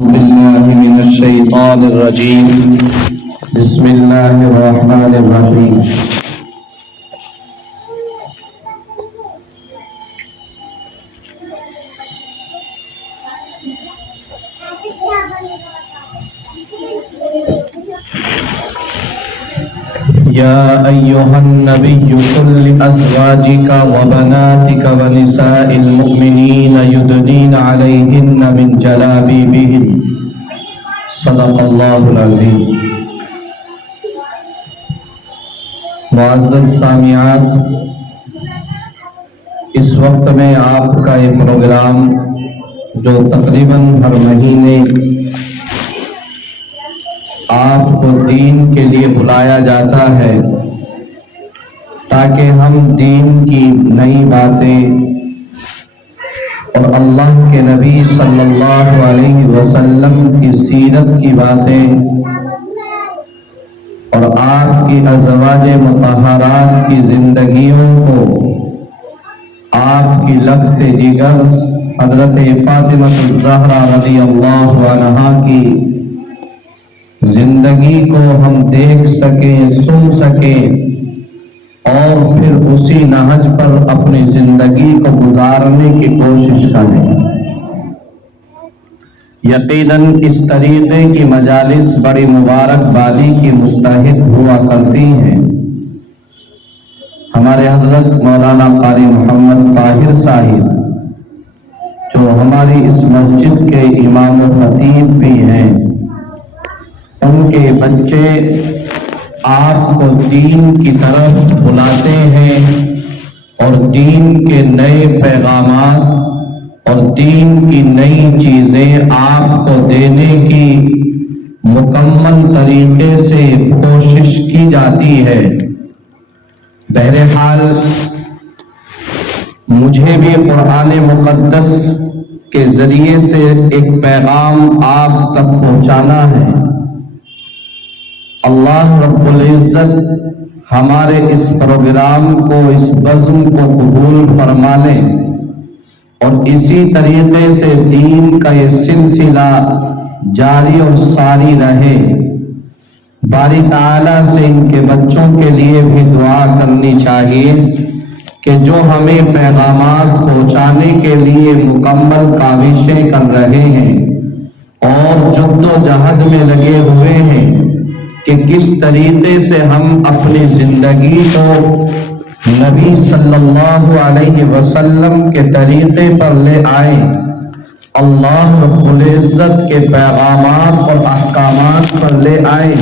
بالله من الشيطان الرجيم. بسم الله الرحمن الرحيم. يا أيها النبي قل لأزواجك وبناتك ونساء المؤمنين يدنين عليهن من جلابيبهن صدق الله العظيم. معزز سامعات، اس وقت میں آپ کا یہ پروگرام جو تقریباً ہر مہینے آپ کو دین کے لیے بلایا جاتا ہے تاکہ ہم دین کی نئی باتیں اور اللہ کے نبی صلی اللہ علیہ وسلم کی سیرت کی باتیں اور آپ کی ازواج مطہرات کی زندگیوں کو آپ کی لخت جگر حضرت فاطمہ الزہرا رضی اللہ عنہا کی زندگی کو ہم دیکھ سکیں، سن سکیں اور پھر اسی نہج پر اپنی زندگی کو گزارنے کی کوشش کریں۔ یقیناً اس طریقے کی مجالس بڑی مبارک بادی کی مستحق ہوا کرتی ہیں۔ ہمارے حضرت مولانا قاری محمد طاہر صاحب جو ہماری اس مسجد کے امام و خطیب بھی ہیں، ان کے بچے آپ کو دین کی طرف بلاتے ہیں اور دین کے نئے پیغامات اور دین کی نئی چیزیں آپ کو دینے کی مکمل طریقے سے کوشش کی جاتی ہے۔ بہرحال مجھے بھی قرآن مقدس کے ذریعے سے ایک پیغام آپ تک پہنچانا ہے۔ اللہ رب العزت ہمارے اس پروگرام کو، اس بزم کو قبول فرما لے اور اسی طریقے سے دین کا یہ سلسلہ جاری اور ساری رہے۔ باری تعالیٰ سے ان کے بچوں کے لیے بھی دعا کرنی چاہیے کہ جو ہمیں پیغامات پہنچانے کے لیے مکمل کاوشیں کر رہے ہیں اور جد و جہد میں لگے ہوئے ہیں کہ کس طریقے سے ہم اپنی زندگی کو نبی صلی اللہ علیہ وسلم کے طریقے پر لے آئیں، اللہ رب العزت کے پیغامات اور احکامات پر لے آئیں،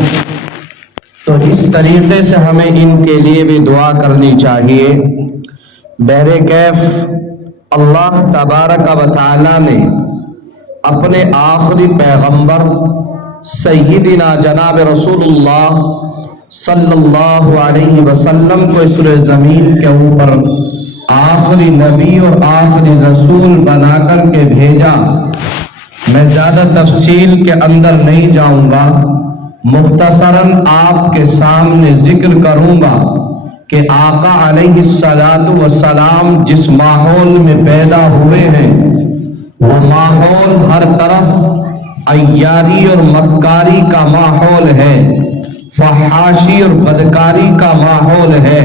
تو اس طریقے سے ہمیں ان کے لیے بھی دعا کرنی چاہیے۔ بہرکیف اللہ تبارک و تعالی نے اپنے آخری پیغمبر سیدنا جناب رسول اللہ صلی اللہ علیہ وسلم کو اس زمین کے اوپر آخری نبی اور آخری رسول بنا کر کے بھیجا۔ میں زیادہ تفصیل کے اندر نہیں جاؤں گا، مختصراً آپ کے سامنے ذکر کروں گا کہ آقا علیہ السلام جس ماحول میں پیدا ہوئے ہیں وہ ماحول ہر طرف عیاری اور مکاری کا ماحول ہے، فحاشی اور بدکاری کا ماحول ہے،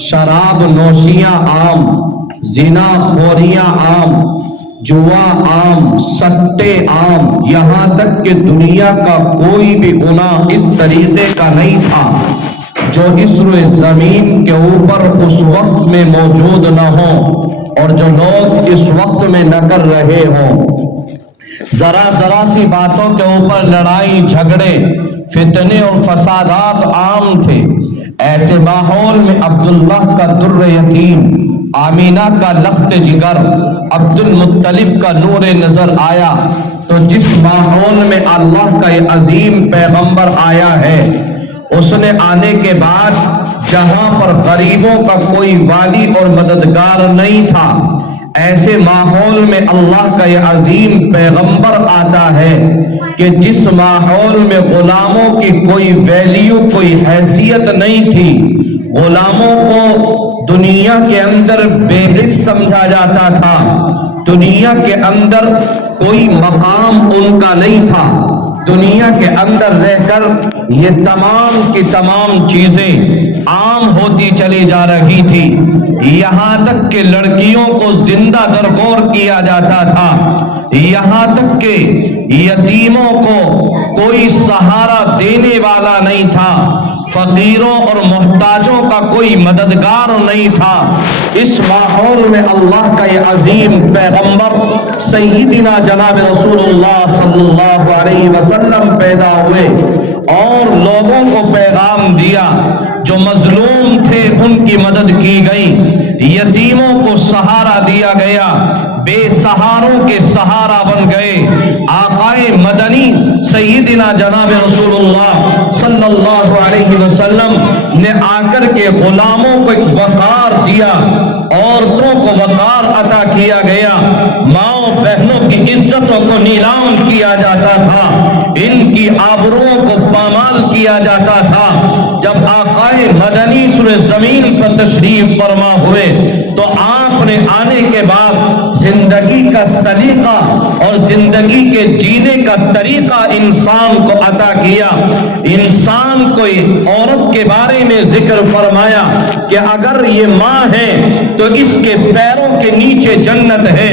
شراب نوشیاں عام، زنا خوریاں عام، جوا عام، سٹے عام، یہاں تک کہ دنیا کا کوئی بھی گناہ اس طریقے کا نہیں تھا جو اس روئے زمین کے اوپر اس وقت میں موجود نہ ہو اور جو لوگ اس وقت میں نہ کر رہے ہوں۔ ذرا ذرا سی باتوں کے اوپر لڑائی جھگڑے فتنے اور فسادات عام تھے۔ ایسے ماحول میں عبداللہ کا در یتیم، آمینہ کا لخت جگر، عبد المطلب کا نور نظر آیا، تو جس ماحول میں اللہ کا یہ عظیم پیغمبر آیا ہے، اس نے آنے کے بعد جہاں پر غریبوں کا کوئی والی اور مددگار نہیں تھا، ایسے ماحول میں اللہ کا یہ عظیم پیغمبر آتا ہے کہ جس ماحول میں غلاموں کی کوئی ویلیو، کوئی حیثیت نہیں تھی، غلاموں کو دنیا کے اندر بے حس سمجھا جاتا تھا، دنیا کے اندر کوئی مقام ان کا نہیں تھا، دنیا کے اندر رہ کر یہ تمام کی تمام چیزیں عام ہوتی چلی جا رہی تھی، یہاں تک کہ لڑکیوں کو زندہ درگور کیا جاتا تھا، یہاں تک کہ یتیموں کو کوئی سہارا دینے والا نہیں تھا، فقیروں اور محتاجوں کا کوئی مددگار نہیں تھا۔ اس ماحول میں اللہ کا یہ عظیم پیغمبر سیدنا جناب رسول اللہ صلی اللہ علیہ وسلم پیدا ہوئے اور لوگوں کو پیغام دیا، جو مظلوم تھے ان کی مدد کی گئی، یتیموں کو سہارا دیا گیا، بے سہاروں کے سہارا بن گئے۔ آقائے مدنی سیدنا جناب رسول اللہ صلی اللہ علیہ وسلم نے آ کر کے غلاموں کو ایک وقار دیا، عورتوں کو وقار عطا کیا گیا، ماؤں بہنوں کی عزتوں کو نیلام کیا جاتا تھا، ان کی آبروؤں کو پامال کیا جاتا تھا۔ جب آقائے مدنی سر زمین پر تشریف فرما ہوئے تو آپ نے آنے کے بعد زندگی کا سلیقہ اور زندگی کے جینے کا طریقہ انسان کو عطا کیا۔ انسان کو عورت کے بارے میں ذکر فرمایا کہ اگر یہ ماں ہے تو اس کے پیروں کے نیچے جنت ہے،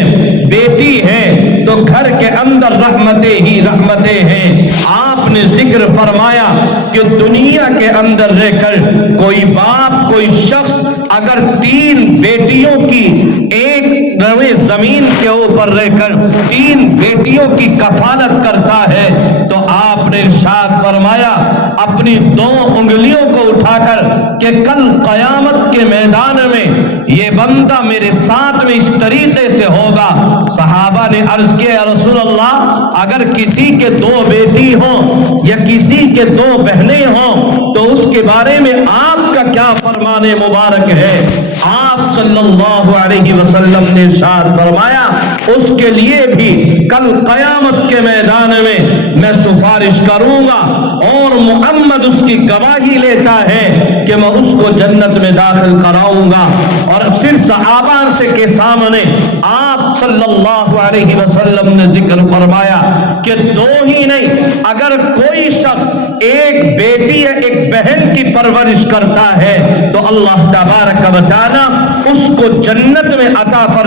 بیٹی ہے تو گھر کے اندر رحمتیں ہی رحمتیں ہیں۔ آپ نے ذکر فرمایا کہ دنیا کے اندر رہ کر کوئی باپ کوئی شخص اگر 3 بیٹیوں کی ایک روئے زمین کے اوپر رہ کر 3 بیٹیوں کی کفالت کرتا ہے تو آپ نے ارشاد فرمایا اپنی 2 انگلیوں کو اٹھا کر کہ کل قیامت کے میدان میں یہ بندہ میرے ساتھ میں اس طریقے سے ہوگا۔ صحابہ نے عرض کیا یا رسول اللہ اگر کسی کے 2 بیٹی ہوں یا کسی کے 2 بہنیں ہوں تو اس کے بارے میں آپ کا کیا فرمان مبارک ہے؟ آپ صلی اللہ علیہ وسلم نے ارشاد فرمایا اس کے لیے بھی کل قیامت کے میدان میں سفارش کروں گا، اور محمد اس کی گواہی لیتا ہے کہ میں اس کو جنت میں داخل کراؤں گا۔ اور صرف صحابہ سے کے سامنے آپ صلی اللہ علیہ وسلم نے ذکر فرمایا کہ 2 ہی نہیں، اگر کوئی شخص ایک بیٹی یا ایک بہن کی پرورش کرتا ہے تو اللہ تبارک و تعالی اس کو جنت میں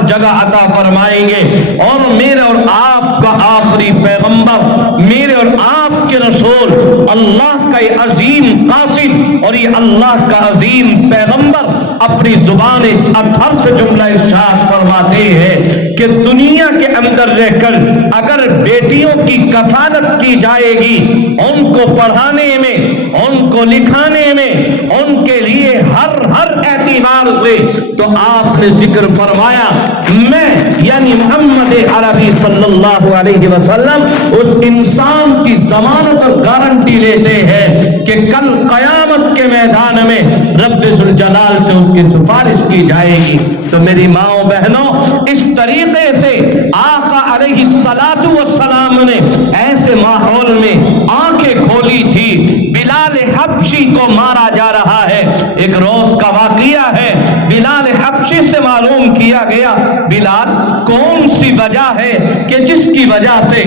جگہ عطا فرمائیں گے۔ اور میرے اور آپ کا آخری پیغمبر، میرے اور آپ کے رسول، اللہ کا یہ عظیم قاصد اور یہ اللہ کا عظیم پیغمبر اپنی زبان اطہر سے جملہ ارشاد فرماتے ہیں کہ دنیا کے اندر رہ کر اگر بیٹیوں کی کفالت کی جائے گی، ان کو پڑھانے میں، ان کو لکھانے میں، ان کے لیے ہر اعتبار سے، تو آپ نے ذکر فرمایا میں یعنی محمد عربی صلی اللہ علیہ وسلم اس انسان کی ضمانت اور گارنٹی لیتے ہیں کہ کل قیامت کے میدان میں رب ذوالجلال سے اس کی سفارش کی جائے گی۔ تو میری ماؤں بہنوں، اس طریقے سے آقا علیہ الصلوۃ والسلام نے ایسے ماحول میں آنکھیں کھولی تھی۔ بلال حبشی کو مارا جا رہا ہے، ایک روز کا واقعہ ہے، بلال حبشی سے معلوم کیا گیا بلال کون سی وجہ ہے کہ جس کی وجہ سے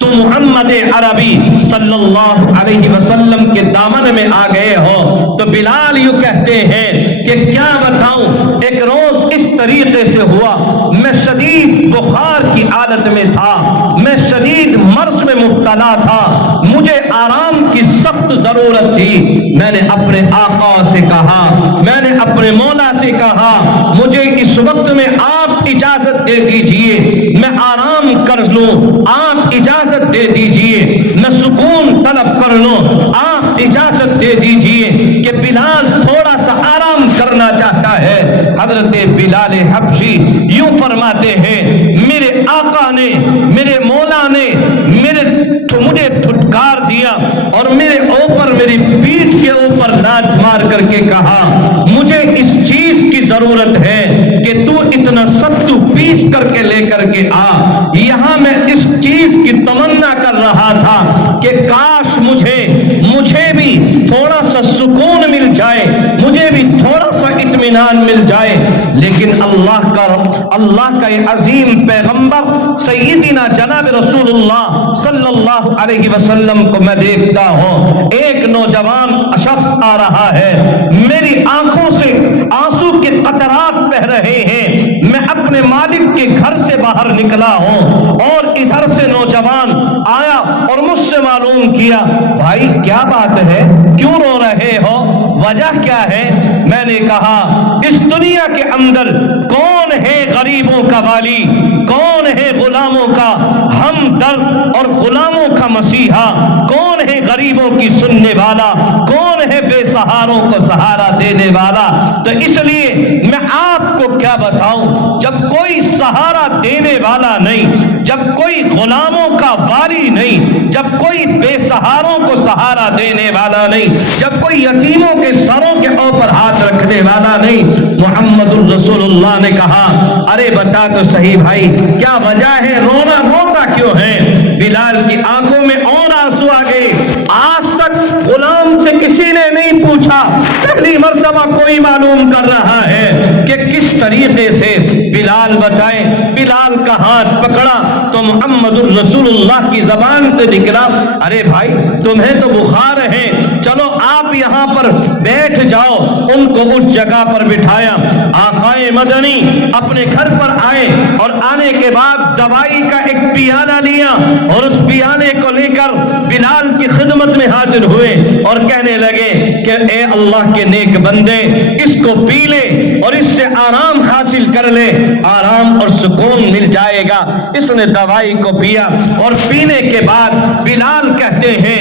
تو محمد عربی صلی اللہ علیہ وسلم کے دامن میں آ گئے ہو؟ تو بلال یوں کہتے ہیں کہ کیا بتاؤں، ایک روز اس طریقے سے ہوا، میں شدید بخار کی حالت میں تھا، میں شدید مرض میں مبتلا تھا، مجھے آرام کی سخت ضرورت تھی۔ میں نے اپنے آقا سے کہا، میں نے اپنے مولا سے کہا مجھے اس وقت میں آپ اجازت دے دیجئے، میں آرام کر لوں، آپ اجازت دے دیجئے، میں سکون طلب کر لوں، آپ اجازت دے دیجئے کہ بلال تھوڑا سا آرام کرنا چاہتا ہے۔ حضرت بلال حبشی یوں فرماتے ہیں میرے آقا نے، میرے مولا نے مجھے ٹھٹکار دیا اور میرے اوپر، میری پیٹھ کے اوپر لات مار کر کے کہا مجھے اس چیز کی ضرورت ہے کہ تو اتنا ستو پیس کر کے لے کر کے آ۔ یہاں میں اس چیز کی تمنا کر رہا تھا کہ کاش مجھے بھی تھوڑا سا سکون مل جائے، مجھے بھی تھوڑا سا اطمینان مل جائے۔ لیکن اللہ کا یہ عظیم پیغمبر سیدنا جناب رسول اللہ صلی اللہ علیہ وسلم کو میں دیکھتا ہوں، ایک نوجوان شخص آ رہا ہے، میری آنکھوں سے آنسو کے قطرات بہ رہے ہیں، میں اپنے مالک کے گھر سے باہر نکلا ہوں اور ادھر سے نوجوان آیا اور مجھ سے معلوم کیا، بھائی کیا بات ہے، کیوں رو رہے ہو، وجہ کیا ہے؟ میں نے کہا اس دنیا کے اندر کون ہے غریبوں کا والی، کون ہے غلاموں کا ہمدرد اور غلاموں کا مسیحا، کون ہے غریبوں کی سننے والا، کون ہے بے سہاروں کو سہارا دینے والا؟ تو اس لیے میں آپ کو کیا بتاؤں، جب کوئی سہارا دینے والا نہیں، جب کوئی غلاموں کا والی نہیں، جب کوئی بے سہاروں کو سہارا دینے والا نہیں، جب کوئی یتیموں کے سروں کے اوپر ہاتھ رکھنے والا نہیں، محمد الرسول اللہ نے کہا ارے بتا تو صحیح بھائی کیا وجہ ہے، روتا کیوں ہے؟ بلال کی آنکھوں میں اور آنسو آ گئے، آج تک غلام سے کسی نے نہیں پوچھا، پہلی مرتبہ کوئی معلوم کر رہا ہے کہ کس طریقے سے بلال بتائے۔ بلال کا ہاتھ پکڑا تو محمد الرسول اللہ کی زبان سے نکلا ارے بھائی تمہیں تو بخار ہے، چلو آپ یہاں پر بیٹھ جاؤ۔ ان کو اس جگہ پر بٹھایا، آقائے مدنی اپنے گھر پر آئے اور آنے کے بعد دوائی کا ایک پیالہ لیا اور اس پیالے کو لے کر بلال کی خدمت میں حاضر ہوئے اور کہنے لگے کہ اے اللہ کے نیک بندے اس کو پی لے اور اس سے آرام حاصل کر لے، آرام اور سکون مل جائے گا۔ اس نے دوائی کو پیا اور پینے کے بعد بلال کہتے ہیں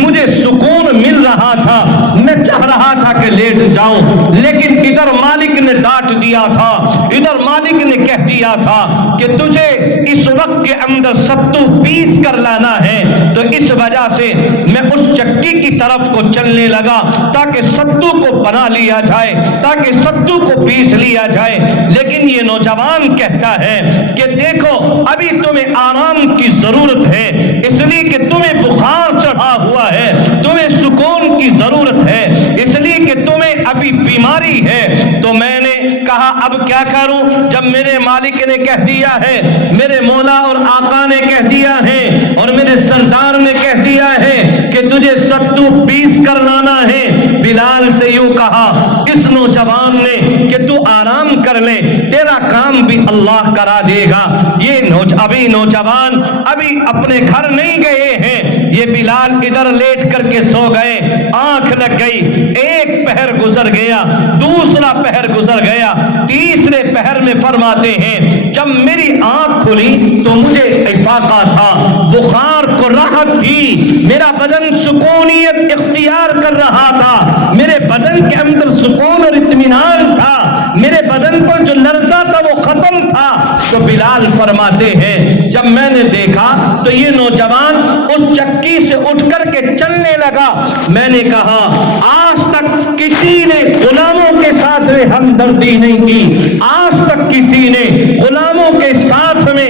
مجھے سکون مل رہا تھا، میں چاہ رہا تھا کہ لیٹ جاؤں، لیکن ادھر مالک نے ڈانٹ دیا تھا، ادھر مالک نے کہہ دیا تھا کہ تجھے اس وقت کے اندر ستو پیس کر لانا ہے، تو اس وجہ سے میں اس چکی کی طرف کو چلنے لگا تاکہ ستو کو بنا لیا جائے، تاکہ ستو کو پیس لیا جائے۔ لیکن یہ نوجوان کہتا ہے کہ دیکھو ابھی تمہیں آرام کی ضرورت ہے، اس لیے کہ تمہیں بخار چڑھا ہوا ہے، تمہیں سکون کی ضرورت ہے، اس لیے کہ تمہیں ابھی بیماری ہے۔ تو میں نے کہا اب کیا کروں، جب میرے مالک نے کہہ دیا ہے، میرے مولا اور آقا نے کہہ دیا ہے اور میرے سردار نے کہہ دیا ہے کہ تجھے ستو پیس کر لانا ہے۔ بلال سے یوں کہا اس نوجوان نے کہ تو آرام کر لے، تیرا کام بھی اللہ کرا دے گا۔ یہ ابھی نوجوان ابھی اپنے گھر نہیں گئے ہیں، یہ بلال ادھر لیٹ کر کے سو گئے، آنکھ لگ گئی، ایک پہر گزر گیا، دوسرا پہر گزر گیا، تیسرے پہر میں فرماتے ہیں جب میری آنکھ کھلی تو مجھے افاقہ تھا، بخار کو راحت تھی، میرا بدن سکونیت اختیار کر رہا تھا، میرے بدن کے اندر سکون اور اطمینان تھا، میرے بدن پر جو لرزہ تھا وہ ختم تھا۔ تو بلال فرماتے ہیں جب میں نے دیکھا تو یہ نوجوان اس چکی سے اٹھ کر کے چلنے لگا، میں نے کہا آج تک کسی نے غلاموں کے ساتھ میں ہمدردی نہیں کی، آج تک کسی نے غلاموں کے ساتھ میں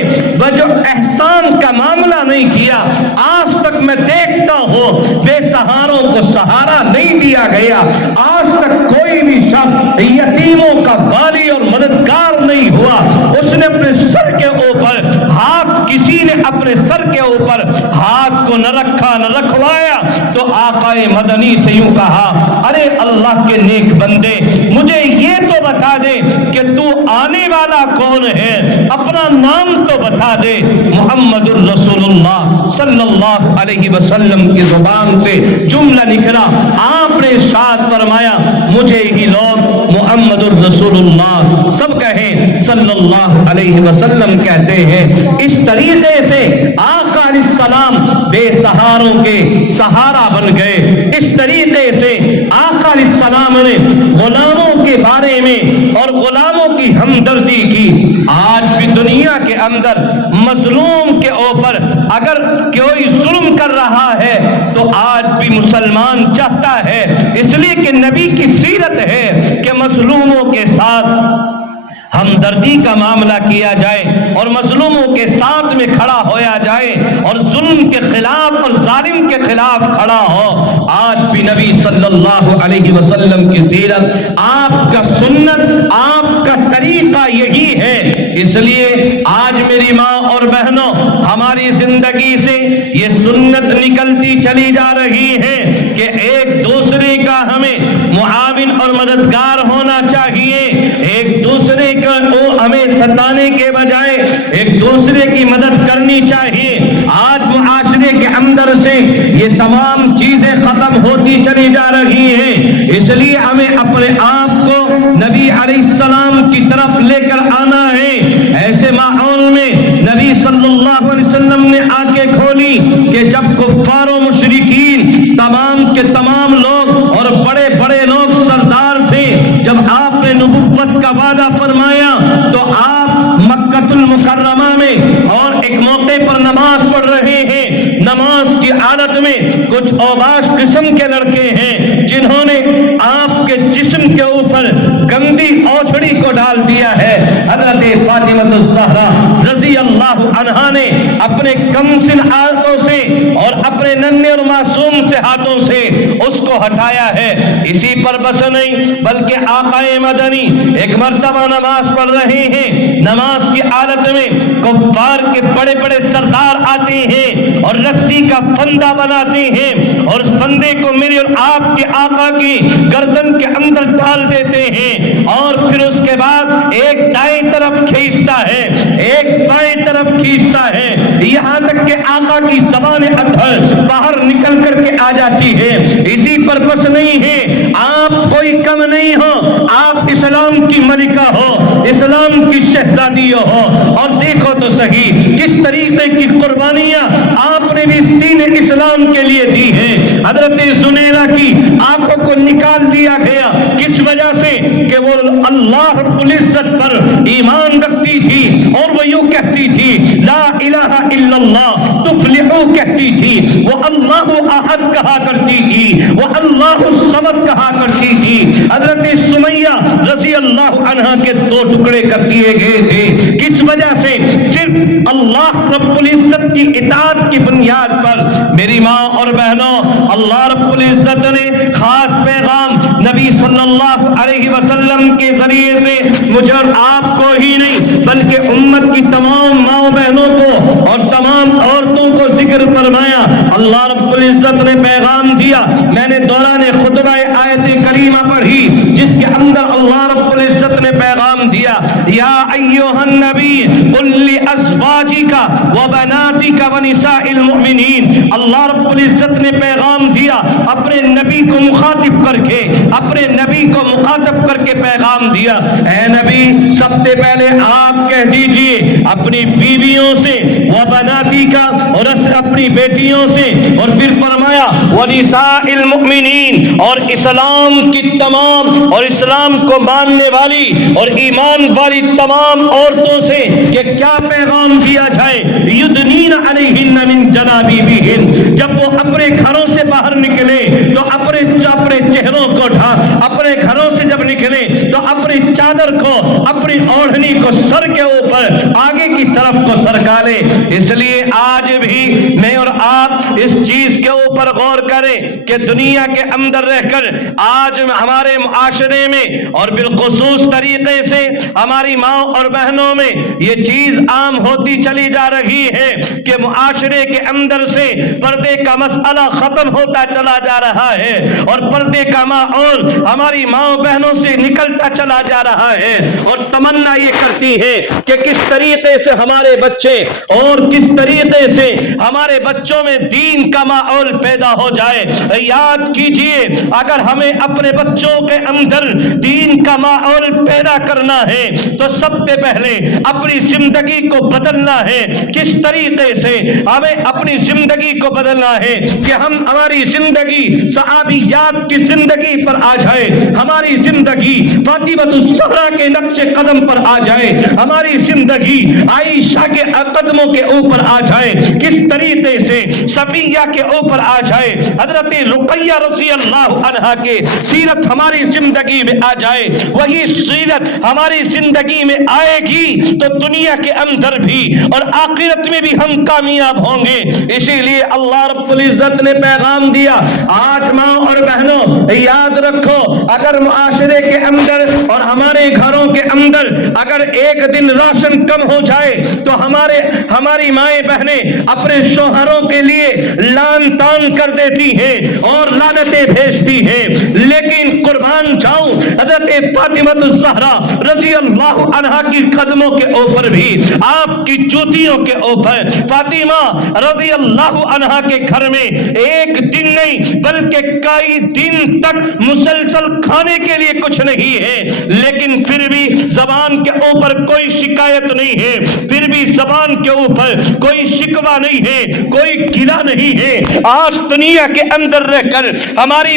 جو احسان کا معاملہ نہیں کیا، آج تک میں دیکھتا ہوں بے سہاروں کو سہارا نہیں دیا گیا، آج تک کوئی بھی شخص یتیموں کا والی اور مددگار نہیں ہوا، اس نے اپنے سر کے اوپر ہاتھ، کسی نے اپنے سر کے اوپر ہاتھ کو نہ رکھا نہ رکھوایا۔ تو آقا مدنی سے یوں کہا ارے اللہ کے نیک بندے مجھے یہ تو بتا دے کہ تو آنے والا کون ہے، اپنا نام تو بتا دے۔ محمد الرسول اللہ صلی اللہ علیہ وسلم کی زبان سے جملہ نکلا، آپ نے ارشاد فرمایا مجھے ہی لوگ محمد الرسول اللہ سب کہیں صلی اللہ علیہ وسلم کہتے ہیں۔ اس طریقے سے آقا علیہ السلام بے سہاروں کے سہارا بن گئے، اس طریقے سے آقا علیہ السلام نے غلاموں کے بارے میں اور غلاموں کی ہمدردی کی۔ آج بھی دنیا کے اندر مظلوم کے اوپر اگر کوئی ظلم کر رہا ہے تو آج بھی مسلمان چاہتا ہے، اس لیے کہ نبی کی سیرت ہے کہ مظلوموں کے ساتھ ہمدردی کا معاملہ کیا جائے اور مظلوموں کے ساتھ میں کھڑا ہویا جائے اور ظلم کے خلاف اور ظالم کے خلاف کھڑا ہو۔ آج بھی نبی صلی اللہ علیہ وسلم کی سیرت، آپ کا سنت، آپ کا طریقہ یہی ہے۔ اس لیے آج میری ماں اور بہنوں، ہماری زندگی سے یہ سنت نکلتی چلی جا رہی ہے کہ ایک دوسرے کا ہمیں معاون اور مددگار ہونا چاہیے، ایک دوسرے کا ہمیں ستانے کے بجائے ایک دوسرے کی مدد کرنی چاہیے۔ آج معاشرے کے اندر سے یہ تمام چیزیں ختم ہوتی چلی جا رہی ہیں، اس لیے ہمیں اپنے آپ کو نبی علیہ السلام کی طرف لے کر آنا ہے۔ ایسے ماحول میں نبی صلی اللہ علیہ وسلم نے آنکھیں کھولی کہ جب کفار و مشرکین تمام کے تمام لوگ اور بڑے بڑے لوگ سردار تھے، جب آپ نے نبوت کا وعدہ فرمایا تو آپ مکہ المکرمہ میں اور ایک موقع پر نماز پڑھ رہے ہیں۔ نماز کی حالت میں کچھ اوباش قسم کے لڑکے ہیں جنہوں نے آپ کے جسم کے اوپر گندی اوچھڑی کو ڈال دیا ہے۔ حضرت فاطمہ الزہرا رضی اللہ عنہا نے اپنے کم سن ہاتھوں سے اور اپنے ننھے اور معصوم سے ہاتھوں سے اس کو ہٹایا ہے۔ اسی پر بس نہیں بلکہ آقا مدنی ایک مرتبہ نماز پڑھ رہے ہیں، نماز کی حالت میں کفار کے بڑے بڑے سردار آتے ہیں اور رسی کا پھندا بناتے ہیں اور اس پھندے کو میرے اور آپ کے آقا کی گردن کے اندر ڈال دیتے ہیں اور پھر اس کے بعد ایک دائیں طرف کھینچتا ہے، ایک بائیں طرف کھینچتا ہے، یہاں تک کہ آقا کی زبان ادھر باہر نکل کر کے آ جاتی ہے۔ اسی پر بس نہیں ہے، آپ کوئی کم نہیں ہو، آپ اسلام کی ملکہ ہو، اسلام کی شہزادی ہو، اور دیکھو تو صحیح کس طریقے کی قربانیاں آپ نے بھی دین اسلام کے لیے دی ہیں۔ حضرت زنیرہ کی آنکھوں کو نکال لیا گیا، کس وجہ سے کہ وہ اللہ رب العزت پر ایمان رکھتی تھی اور وہ یوں کہتی تھی لا الہ الا اللہ تفلحو کہتی تھی، وہ اللہ احد کہا کرتی تھی، وہ اللہ الصمد کہا کرتی تھی۔ حضرت سمیہ رضی اللہ عنہا کے دو ٹکڑے کر دیے گئے تھے، کس وجہ سے؟ صرف اللہ رب العزت کی اطاعت کی بنیاد پر۔ میری ماں اور بہنوں، اللہ رب العزت نے خاص پیغام نبی صلی اللہ علیہ وسلم کے ذریعے سے مجھے اور آپ کو ہی نہیں بلکہ امت کی تمام ماں بہنوں کو اور تمام عورتوں کو ذکر فرمایا۔ اللہ رب العزت نے پیغام دیا، میں نے دوران خطبہ آیت کریمہ پڑھی جس کے اندر اللہ رب العزت نے پیغام دیا، یا ایھا النبی قل لازواجک وبناتک ونساء المؤمنین۔ اللہ رب العزت نے پیغام دیا اپنے نبی کو مخاطب کر کے، اپنے نبی کو مخاطب کر کے پیغام دیا، اے نبی سب سے پہلے آپ کہہ دیجئے اپنی بیویوں سے وبناتک اور اپنی بیٹیوں سے، اور پھر فرمایا ونساء المؤمنین، اور اسلام کی تمام اور اسلام کو ماننے والی اور ایمان والی تمام عورتوں سے کہ کیا پیغام دیا جائے، یدنین علیہن من جلابیبہن، جب وہ اپنے گھروں سے باہر نکلے تو اپنے چہروں کو اپنے گھروں سے جب نکلے تو اپنی چادر کو، اپنی اوڑھنی کو سر کے اوپر آگے کی طرف کو سرکا لے۔ اس لیے آج بھی میں اور آپ اس چیز کے اوپر غور کریں کہ دنیا کے اندر رہ کر آج ہمارے معاشرے میں اور بالخصوص طریقے سے ہماری ماں اور بہنوں میں یہ چیز عام ہوتی چلی جا رہی ہے کہ معاشرے کے اندر سے پردے کا مسئلہ ختم ہوتا چلا جا رہا ہے اور پردے کا ماحول ہماری ماں بہنوں سے نکلتا چلا جا رہا ہے، اور تمنا یہ کرتی ہے کہ کس طریقے سے ہمارے بچے اور کس طریقے سے ہمارے بچوں میں دین کا ماحول پیدا ہو جائے۔ یاد کیجئے اگر ہمیں اپنے بچوں کے اندر دین کا ماحول پیدا کرنا ہے تو سب سے پہلے اپنی زندگی کو بدلنا ہے۔ کس طریقے سے ہمیں اپنی زندگی کو بدلنا ہے کہ ہماری زندگی صحابیات کی زندگی پر آ جائے، ہماری زندگی فاطمۃ الزہرا کے نقش قدم پر آ جائے، ہماری زندگی عائشہ کے قدموں کے اوپر آ جائے، کس طریقے سے صفیہ کے اوپر آ جائے، حضرت رقیہ رضی اللہ عنہا کے سیرت ہماری زندگی میں آ جائے، وہی سیرت ہماری زندگی میں آئے گی تو دنیا کے اندر بھی اور آخرت میں بھی ہم کامیاب ہوں گے۔ اسی لیے اللہ رب العزت نے پیغام دیا، آج ماں اور بہنوں یاد رکھو، اگر معاشرے کے اندر اور ہمارے گھروں کے اندر اگر ایک دن راشن کم ہو جائے تو ہماری مائیں بہنیں اپنے شوہروں کے لیے لان تان کر دیتی ہیں اور لعنتیں بھیجتی ہیں، لیکن قربان جاؤں حضرت فاطمۃ الزہرا رضی اللہ عنہا کی قدموں کے اوپر بھی، آپ کی جوتیوں کے اوپر، فاطمہ رضی اللہ عنہا کے گھر میں ایک دن نہیں بلکہ کئی دن تک مسلسل کھانے کے لیے کچھ نہیں ہے، لیکن پھر بھی زبان کے اوپر کوئی شکایت نہیں ہے، پھر بھی زبان کے اوپر کوئی شکوہ نہیں ہے، کوئی گلہ نہیں ہے۔ آج دنیا کے اندر رہ کر ہماری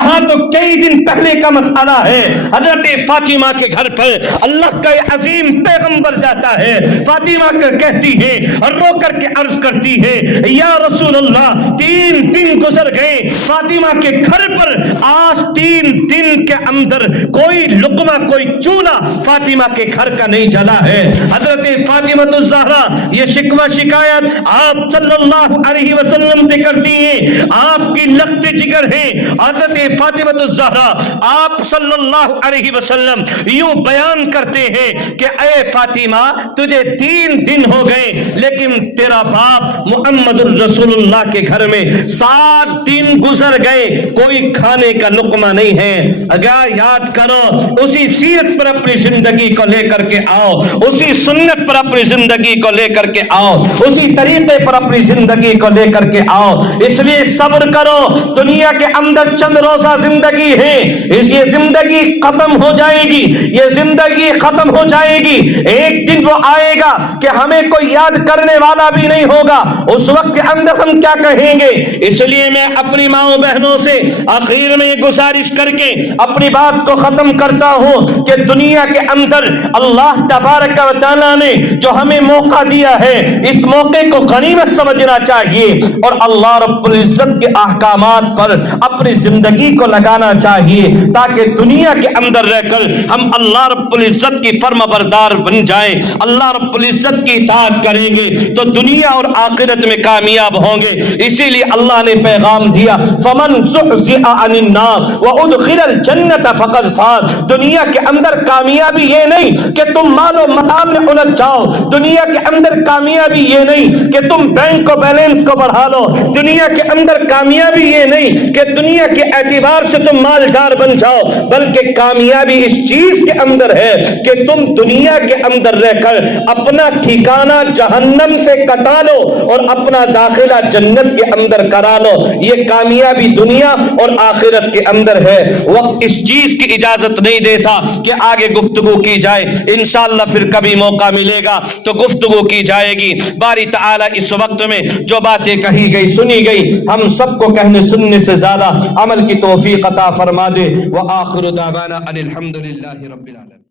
ہاں تو کئی دن پہلے کا مسئلہ ہے، حضرت فاطمہ کے گھر پر اللہ کا عظیم پیغمبر جاتا ہے، فاطمہ کہتی ہے اور رو کر کے عرض کرتی ہے، یا رسول اللہ 3 دن گزر گئے، فاطمہ کے گھر پر آج 3 دن کے اندر کوئی لقمہ کوئی چولہا فاطمہ کے گھر کا نہیں جلا ہے۔ حضرت فاطمۃ الزہرا یہ شکوہ شکایت آپ صلی اللہ علیہ وسلم سے کرتی ہیں، آپ کی لخت جگر ہے۔ حضرت فاطمۃ الزہرا آپ صلی اللہ علیہ وسلم یوں بیان کرتے ہیں کہ اے فاطمہ تجھے 3 دن ہو گئے لیکن تیرا باپ محمد الرسول اللہ کے گھر میں 7 دن گزر گئے، کوئی کھانے کا لقمہ نہیں ہے۔ اگر یاد کرو اسی سیرت پر اپنی زندگی کو لے کر کے آؤ، اسی سنت پر اپنی زندگی کو لے کر کے آؤ، اسی طریقے پر اپنی زندگی کو لے کر کے آؤ۔ اس لیے صبر کرو، دنیا کے اندر چند روزہ زندگی ہے، یہ زندگی ختم ہو جائے گی، یہ زندگی ختم ہو جائے گی، ایک دن وہ آئے گا کہ ہمیں کوئی یاد کرنے والا بھی نہیں ہوگا، اس وقت کے اندر ہم کیا کہیں گے؟ اس لیے میں اپنی ماں بہنوں سے آخر میں یہ گزارش کر کے اپنی بات کو ختم کرتا ہوں کہ دنیا کے اندر اللہ تبارک و تعالیٰ نے جو ہمیں موقع دیا ہے، اس موقع کو غنیمت سمجھنا چاہیے اور اللہ رب العزت کے احکامات پر اپنی زندگی کو لگانا چاہیے تاکہ دنیا کے اندر رہ کر ہم اللہ رب العزت کی فرما بردار بن جائیں، اللہ رب العزت کی اطاعت کریں گے تو دنیا اور آخرت میں کامیاب ہوں گے۔ اسی لیے اللہ نے پیغام دیا، فمن زحزح عن النار وادخل الجنت فقد فاز۔ دنیا کے اندر کامیابی یہ نہیں کہ تم مال و متاع میں الجھ جاؤ، دنیا کے اندر کامیابی یہ نہیں کہ تم بینک کو بیلنس کو بڑھا لو، دنیا کے اندر کامیابی یہ نہیں کہ دنیا کے اعتبار سے تم مالدار بن جاؤ، بلکہ کامیابی اس چیز کے اندر ہے کہ تم دنیا کے اندر رہ کر اپنا ٹھکانہ جہنم سے کٹا لو اور اپنا داخلہ جنت کے اندر کرا لو۔ یہ کامیابی دنیا اور آخرت کے اندر ہے۔ وقت اس چیز کی اجازت نہیں دیتا کہ آگے گفتگو کی جائے، انشاءاللہ پھر کبھی موقع ملے گا تو گفتگو کی جائے گی۔ باری تعالی اس وقت میں جو باتیں کہی گئی سنی گئی، ہم سب کو کہنے سننے سے زیادہ عمل کی توفیق عطا فرما دے۔ وآخر دعوانا ان الحمدللہ رب العالمین۔